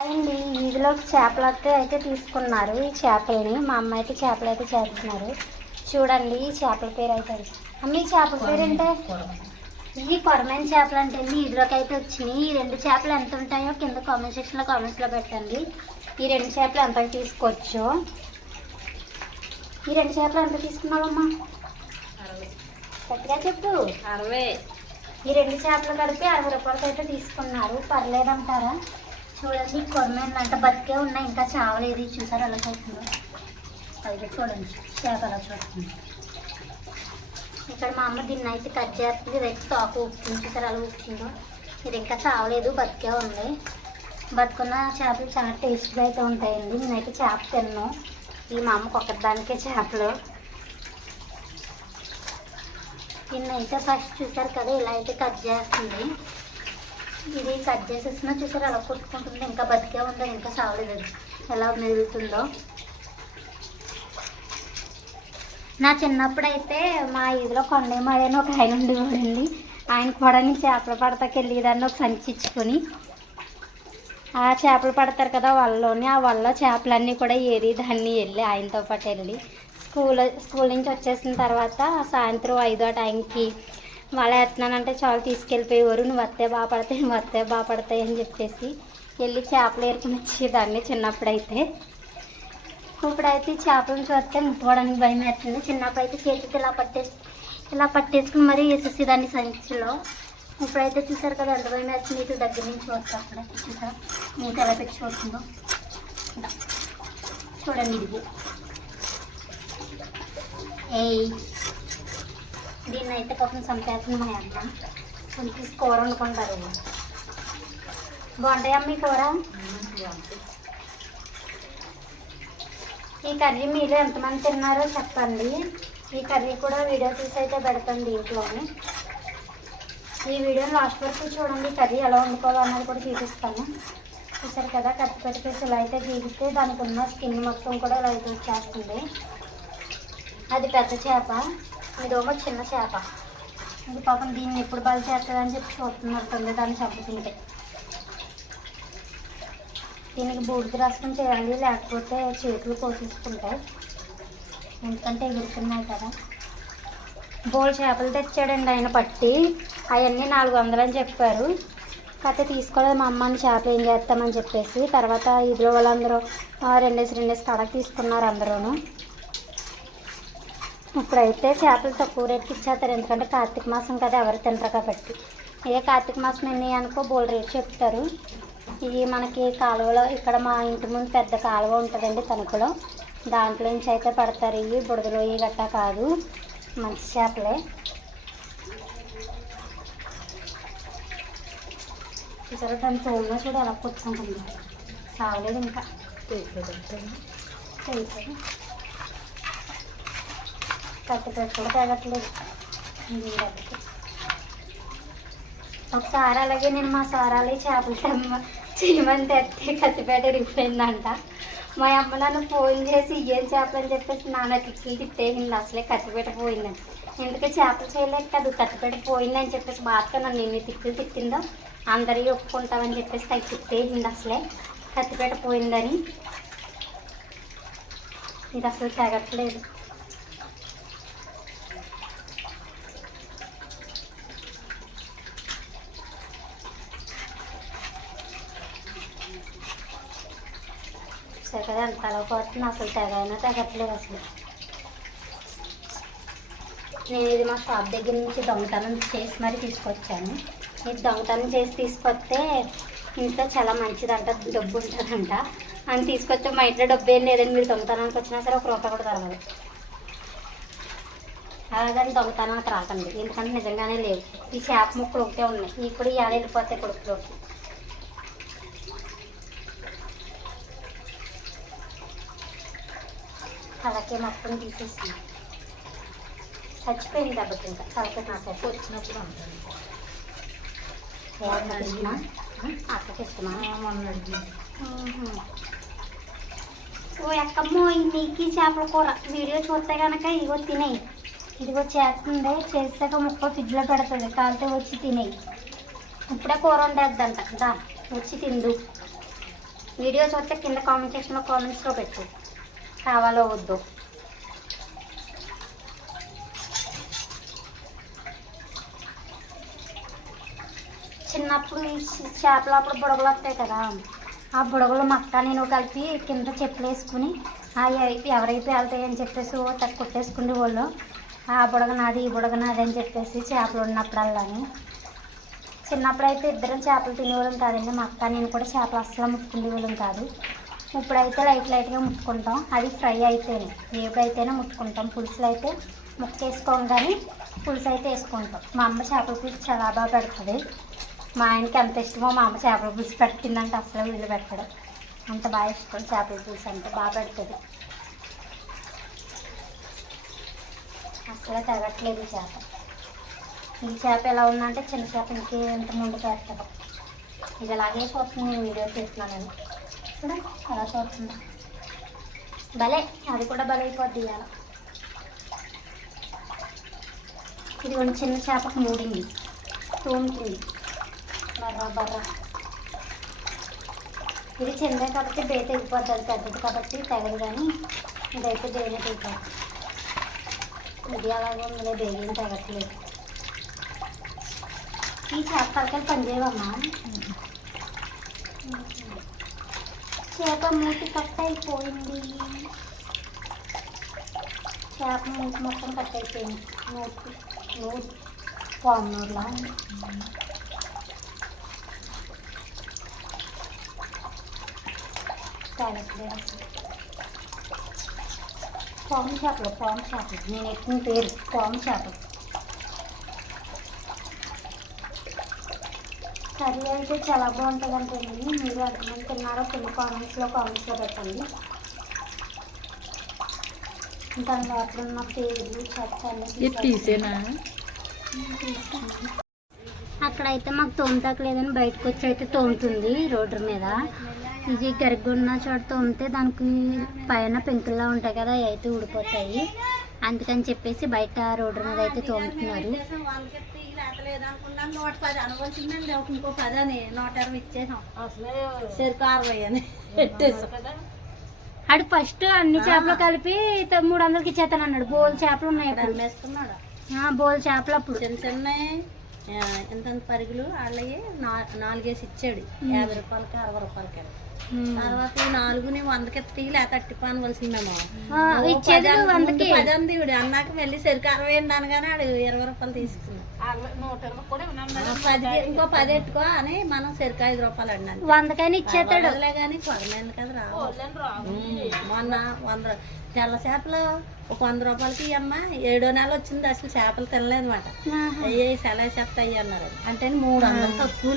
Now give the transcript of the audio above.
అండి వీధిలో చేపలు అయితే అయితే తీసుకున్నారు. ఈ చేపలని మా అమ్మ అయితే చేపలు అయితే చేస్తున్నారు. చూడండి ఈ చేపల పేరు అయితే అమ్మ ఈ చేపల పేరు అంటే ఇవి కొరమైన చేపలు అంటే వీధిలోకి అయితే వచ్చినాయి. ఈ రెండు చేపలు ఎంత ఉంటాయో కింద కామెంట్ సెక్షన్లో కామెంట్స్లో పెట్టండి. ఈ రెండు చేపలు ఎంత తీసుకోవచ్చు. ఈ రెండు చేపలు ఎంత తీసుకున్నావమ్మా? గట్టిగా చెప్పు. అరవై. ఈ రెండు చేపలు కలిపి అరవై రూపాయలకి అయితే తీసుకున్నారు. పర్లేదంటారా? చూడండి కొరమేన్లు అంట బతికే ఉన్నాయి ఇంకా చావలేదు. ఇది చూసారు అలా చూస్తుందో? అది చూడండి చేప అలా చూస్తుంది. ఇక్కడ మా అమ్మ దీన్ని అయితే కట్ చేస్తుంది. ఇది తాకు ఉప్పుతుంది చూసారు అలా ఉప్పుతుందో ఇది ఇంకా చావలేదు బతికే ఉంది. బతుకున్న చేపలు చాలా టేస్ట్గా అయితే ఉంటాయండి. నేనైతే చేప తిన్నాను ఈ మా అమ్మకు ఒక్కదానికే చేపలు. నిన్నైతే అయితే ఫస్ట్ చూసారు కదా ఇలా అయితే కట్ చేస్తుంది. ఇది కట్ చేసేసిన చూసారు అలా కొట్టుకుంటుంది ఇంకా బతికే ఉందో ఇంకా సావలేదు. ఎలా మెదులుతుందో. నా చిన్నప్పుడు అయితే మా ఇదిలో కొండేమాడి అని ఒక ఆయన ఉండేవాడండి. ఆయన కూడా నేను చేపలు పడతాకి వెళ్ళేదాన్ని ఒక సంచి ఇచ్చుకొని. ఆ చేపలు పడతారు కదా వాళ్ళలోని ఆ వల్ల చేపలన్నీ కూడా ఏరి దాన్ని వెళ్ళి ఆయనతో పాటు వెళ్ళి స్కూల్ స్కూల్ నుంచి వచ్చేసిన తర్వాత సాయంత్రం ఐదో టైంకి వాళ్ళు ఎత్తున్నానంటే చాలు తీసుకెళ్ళిపోయేవారు నువ్వు వస్తే బాగా పడతాయి నువ్వు వస్తే బాగా అని చెప్పేసి వెళ్ళి చేపలు ఏరుకుని వచ్చేదాన్ని చిన్నప్పుడైతే. ఇప్పుడైతే చేపలను చూస్తే ముట్టుకోవడానికి భయం వేస్తుంది. చిన్నప్పుడు అయితే చేతికి ఇలా పట్టేసి ఇలా పట్టేసుకుని మరీ వేసేసేదాన్ని సంచిలో. ఇప్పుడైతే చూసారు కదా ఎంత భయం వేస్తుంది. ఇటు దగ్గర నుంచి చూస్తా అక్కడ చూసారా? నీకు ఎలా పెట్టి చూస్తుందో? చూడండి ఇది. ఏయ్. దీన్ని అయితే పాపం చంపేస్తుంది మా అమ్మ. చంపేసి కూర వండుకుంటారు బాగుంటాయా మీ కూర? ఈ కర్రీ మీరు ఎంతమంది తిన్నారో చెప్పండి. ఈ కర్రీ కూడా వీడియో తీసి అయితే పెడతాను దీంట్లోని. ఈ వీడియో లాస్ట్ వరకు చూడండి కర్రీ ఎలా వండుకోవాలో అన్నది కూడా చూపిస్తాను. చూసారు కదా కత్తి పెట్టేసి ఇలా అయితే గీగితే దానికి ఉన్న స్కిన్ మొత్తం కూడా ఇలా అయితే వచ్చేస్తుంది. అది పెద్ద చేప. ఇదేమో చిన్న చేప. ఇది పాపం దీన్ని ఎప్పుడు బలి చేస్తుందని చెప్పి చూస్తున్నట్టుంది దాన్ని చంపుతుంటే దీనికి బూడిద రసం చేయాలి లేకపోతే చేతులు కోసేసుకుంటాయి. ఎందుకంటే ఎగురుతున్నాయి కదా. బోల్ చేపలు తెచ్చాడండి ఆయన పట్టి. అవన్నీ నాలుగు వందలు అని చెప్పారు. కాకపోతే తీసుకోలేదు మా అమ్మని చేపలు ఏం చేస్తామని చెప్పేసి. తర్వాత ఇదిలో వాళ్ళందరూ రెండేసి రెండేసి కడకు తీసుకున్నారు అందరూను. ఇప్పుడైతే చేపలు తక్కువ రేట్కి ఇచ్చేస్తారు. ఎందుకంటే కార్తీక మాసం కదా ఎవరు తినరు కాబట్టి. ఏ కార్తీక మాసం ఎన్ని అనుకో బోల్ రేట్ చెప్తారు. ఇవి మనకి కాలువలో ఇక్కడ మా ఇంటి ముందు పెద్ద కాలువ ఉంటుందండి తణుకులో. దాంట్లో నుంచి అయితే పడతారు. ఇవి బుడదలో ఇవి గట్టా కాదు. మంచి చేపలే. చూసారా దాని తోలులో చూడు ఎలా కూర్చుంటుంది సావలేదు ఇంకా. కత్తి కూడా తగ్గట్లేదు ఒకసారి అలాగే నేను మా సారాలు చేపలు చేయమని తెస్తే కత్తిపేట ఇరిగిపోయిందంట. మా అమ్మ నన్ను ఫోన్ చేసి ఏం చేపలు అని చెప్పేసి నాన్న కిక్కిలు తిట్టేసింది. అసలే కత్తిపేట పోయిందని ఎందుకంటే చేపలు చేయలేక కాదు? కత్తిపేట పోయిందని చెప్పేసి బాగా నన్ను ఎన్ని తిక్కులు తిట్టిందో అందరికీ ఒప్పుకుంటామని చెప్పేసి తగ్గి తిట్టేసింది అసలే. కత్తిపేట పోయిందని. ఇది అసలు తగట్లేదు. కదా ఎంత అలా అసలు తెగైనా తెగట్లేదు అసలు. నేను ఇది మా షాప్ దగ్గర నుంచి దొంగతనం చేసి మరీ తీసుకొచ్చాను. ఇది దొంగతనం చేసి తీసుకొస్తే ఇంట్లో చాలా మంచిదంట డబ్బు ఉంటుందంట. అని తీసుకొచ్చా మా ఇంట్లో డబ్బు ఏం లేదండి మీరు దొంగతనానికి వచ్చినా సరే ఒక రూపాయి కూడా తరగదు అలాగని దొంగతనానికి రాకండి ఎందుకంటే నిజంగానే లేవు ఈ చేప ముక్కలు ఒకటే ఉన్నాయి ఇప్పుడు ఇవాళ వెళ్ళిపోతాయి కొడుకులోకి. తలకే మొత్తం తీసేసి చచ్చిపోయింది కాబట్టి ఇంకా తలకే నాసేపు వచ్చినప్పుడు అక్కకి ఇష్టమా. ఓ ఎక్కమ్మో నీకి చేపల కూర. వీడియో చూస్తే కనుక ఇదిగో తినేయి. ఇదిగో చేస్తుంది చేసాక ముక్క ఫ్రిడ్జ్లో పెడుతుంది. కాలితే వచ్చి తినేయి. ఇప్పుడే కూర వండేద్దంట. దా వచ్చి తిందు. వీడియో చూస్తే కింద కామెంట్ సెక్షన్లో కామెంట్స్లో పెట్టు. కావాలో వద్దు. చిన్నప్పుడు చేపలు అప్పుడు బుడగలు వస్తాయి కదా ఆ బుడగలు మక్క నేను కలిపి కింద చెప్పులు వేసుకుని అవి ఎవరైతే వెళ్తాయి అని చెప్పేసి తక్కువ కొట్టేసుకునే వాళ్ళు ఆ బుడగ నాది ఈ బుడగ నాది అని చెప్పేసి చేపలు ఉన్నప్పుడల్లాని. చిన్నప్పుడు అయితే ఇద్దరం చేపలు తినేవాళ్ళం కాదండి మా అక్క నేను కూడా చేపలు అస్సలు ముట్టుకునే వాళ్ళం కాదు. ఇప్పుడైతే లైట్ లైట్గా ముట్టుకుంటాం. అది ఫ్రై అయితేనే. వేపుడు అయితేనే ముట్టుకుంటాం. పులుసులు అయితే ముక్కేసుకోం కానీ పులుసు అయితే వేసుకుంటాం. మా అమ్మ చేపల పులుసు చాలా బాగా పెడుతుంది. మా ఆయనకి ఎంత ఇష్టమో మా అమ్మ చేపల పులుసు పెట్టిందంటే అసలు వీళ్ళు పెట్టడం అంత బాగా ఇష్టం చేపల పులుసు అంటే బాగా పెడుతుంది. అసలు తగ్గట్లేదు ఈ చేప. ఈ చేప ఎలా ఉందంటే చిన్న చేప ఇంకే ఎంత ముందు వేస్తుంది ఇది అలాగే పోతుంది. నేను వీడియో చేస్తున్నాను చూడండి అలా చూస్తుందా భలే అది కూడా భలే అయిపోద్ది ఇవాళ ఇది కొన్ని చిన్న చేపకు మూడింది తోముతుంది బర్రా బర్ర. ఇది చిన్నదే కాబట్టి బే తెగిపోద్ది అది పెద్దది కాబట్టి తెగదు కానీ ఇదైతే బేనే తెగిపోద్ది ఇది అలాగే ఉంది బేగేం తెగట్లేదు ఈ చేప తలకాయలు పనిచేయవమ్మా చేప మూతి కట్ అయిపోయింది చేప మూతి మొత్తం కట్ అయిపోయింది మూతి మూతి పాములా పాము చేపలు పాము చేపలు నేను ఎక్కువ పేరు పాము చేపలు కర్రీ అయితే చాలా బాగుంటుంది అంటండి మీరు ఎంతమంది తిన్నారో కింద కామెంట్స్లో కామెంట్స్లో పెట్టండి. దాని లోపల ఉన్న పేర్లు తీసేనా? అక్కడైతే మాకు తోమతాకలేదని బయటకు వచ్చి అయితే తోముతుంది రోడ్డు మీద. ఇది గరిగున్న చోట తోమితే దానికి పైన పెంకుల్లా ఉంటాయి కదా అవి అయితే ఊడిపోతాయి. అందుకని చెప్పేసి బయట రోడ్డు మీద అయితే తోముతున్నారు. నూట పది ఇంకో పది అని నూట ఇరవై ఇచ్చేసాం. సరుకు అరవై అని పెట్టేసాం. ఆడు ఫస్ట్ అన్ని చేపలు కలిపి త- మూడు వందలకి ఇచ్చేస్తాను అన్నాడు. బోల్ చేపలు ఉన్నాయి అప్పుడు. అమ్మేసుకున్నాడు ఆ, బోల్ చేపలు అప్పుడు. చిన్న చిన్న ఎంత పరుగులు వాళ్ళవి? నాలుగేసి ఇచ్చాడు. యాభై రూపాయలకి అరవై రూపాయలకి. తర్వాత ఈ నాలుగుని వందకి ఎత్తి లేకపోతే అట్టి పానవలసిందేమో ఆ, ఇచ్చేది వందకి. పది అంది అన్నాక వెళ్ళి సరికి అరవై అండి అనగానే ఆడు ఇరవై రూపాయలు తీసుకున్నాడు. ఇంకో పది ఎట్టుకో అని మనం సరికి ఐదు రూపాయలు అండి వందకైనా ఇచ్చేస్తాడు. కానీ కదా మొన్న వంద తెల్ల చేపలు ఒక వంద రూపాయలకి అమ్మ ఏడో నెల వచ్చింది అసలు చేపలు తినలేదు అనమాట ఆహా. అయ్యి సెలవు చెప్తాయి అన్నారు అంటే మూడు వందలు తక్కువ